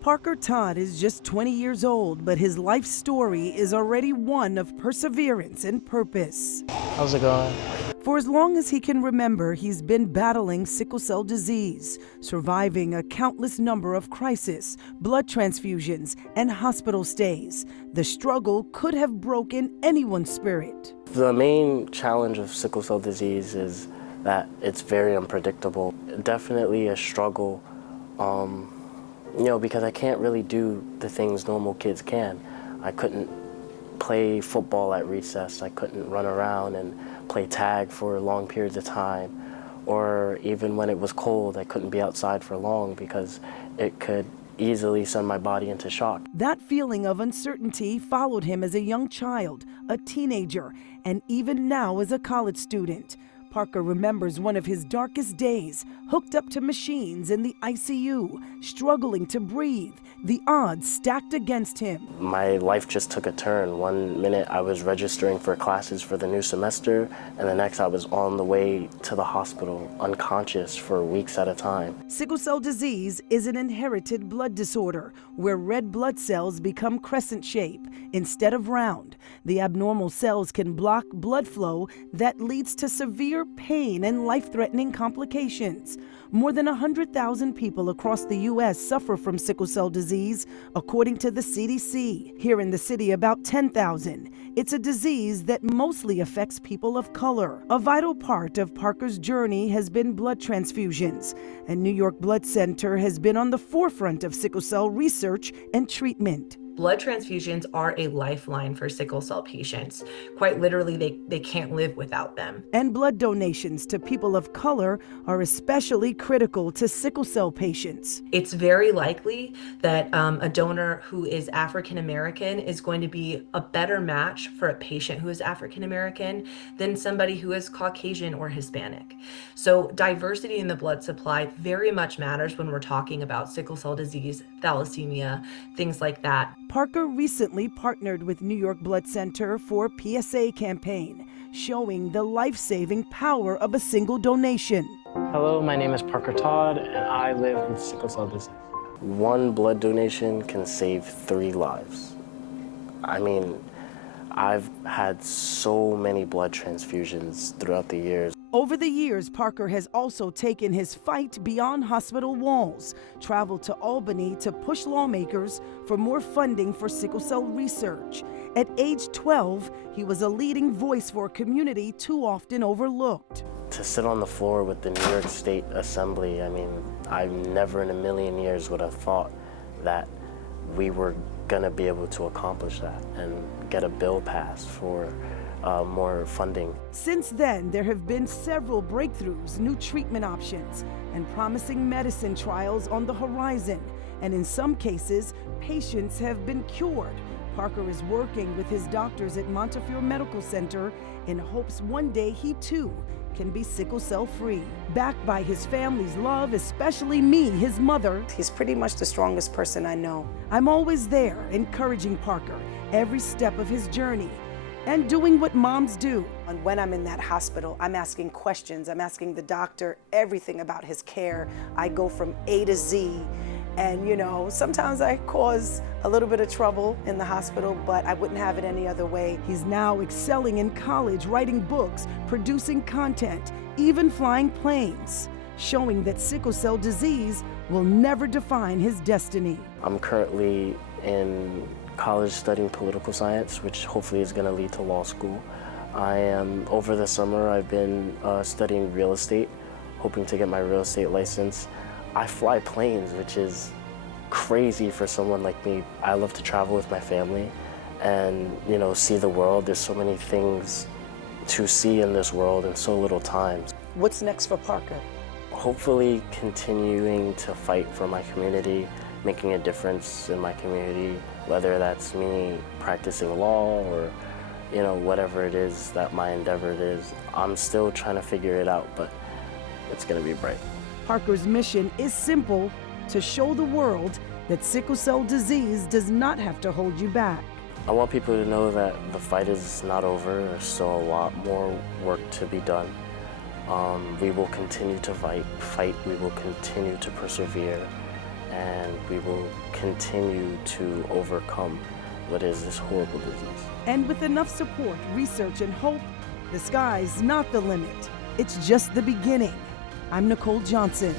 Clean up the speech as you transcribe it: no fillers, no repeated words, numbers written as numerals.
Parker Todd is just 20 years old, but his life story is already one of perseverance and purpose. How's it going? For as long as he can remember, he's been battling sickle cell disease, surviving a countless number of crises, blood transfusions, and hospital stays. The struggle could have broken anyone's spirit. The main challenge of sickle cell disease is that it's very unpredictable. Definitely a struggle, because I can't really do the things normal kids can. I couldn't play football at recess. I couldn't run around and play tag for long periods of time. Or even when it was cold, I couldn't be outside for long because it could easily send my body into shock. That feeling of uncertainty followed him as a young child, a teenager, and even now as a college student. Parker remembers one of his darkest days, hooked up to machines in the ICU, struggling to breathe, the odds stacked against him. My life just took a turn. One minute I was registering for classes for the new semester, and the next I was on the way to the hospital, unconscious for weeks at a time. Sickle cell disease is an inherited blood disorder where red blood cells become crescent shape instead of round. The abnormal cells can block blood flow that leads to severe pain and life-threatening complications. More than 100,000 people across the U.S. suffer from sickle cell disease, according to the CDC. Here in the city, about 10,000. It's a disease that mostly affects people of color. A vital part of Parker's journey has been blood transfusions, and New York Blood Center has been on the forefront of sickle cell research and treatment. Blood transfusions are a lifeline for sickle cell patients. Quite literally, they can't live without them. And blood donations to people of color are especially critical to sickle cell patients. It's very likely that a donor who is African American is going to be a better match for a patient who is African American than somebody who is Caucasian or Hispanic. So diversity in the blood supply very much matters when we're talking about sickle cell disease, thalassemia, things like that. Parker recently partnered with New York Blood Center for PSA campaign, showing the life-saving power of a single donation. Hello, my name is Parker Todd, and I live with sickle cell disease. One blood donation can save 3 lives. I mean, I've had so many blood transfusions throughout the years. Over the years, Parker has also taken his fight beyond hospital walls, traveled to Albany to push lawmakers for more funding for sickle cell research. At age 12, he was a leading voice for a community too often overlooked. To sit on the floor with the New York State Assembly, I mean, I never in a million years would have thought that we were going to be able to accomplish that and get a bill passed for more funding. Since then, there have been several breakthroughs, new treatment options, and promising medicine trials on the horizon. And in some cases, patients have been cured. Parker is working with his doctors at Montefiore Medical Center in hopes one day he too can be sickle cell free. Backed by his family's love, especially me, his mother. He's pretty much the strongest person I know. I'm always there, encouraging Parker every step of his journey and doing what moms do. And when I'm in that hospital, I'm asking questions. I'm asking the doctor everything about his care. I go from A to Z. And sometimes I cause a little bit of trouble in the hospital, but I wouldn't have it any other way. He's now excelling in college, writing books, producing content, even flying planes, showing that sickle cell disease will never define his destiny. I'm currently in college studying political science, which hopefully is going to lead to law school. Over the summer, I've been studying real estate, hoping to get my real estate license. I fly planes, which is crazy for someone like me. I love to travel with my family and, see the world. There's so many things to see in this world in so little time. What's next for Parker? Hopefully continuing to fight for my community, making a difference in my community, whether that's me practicing law or, whatever it is that my endeavor is. I'm still trying to figure it out, but it's gonna be bright. Parker's mission is simple: to show the world that sickle cell disease does not have to hold you back. I want people to know that the fight is not over. There's still a lot more work to be done. We will continue to fight. We will continue to persevere, and we will continue to overcome what is this horrible disease. And with enough support, research, and hope, the sky's not the limit. It's just the beginning. I'm Nicole Johnson.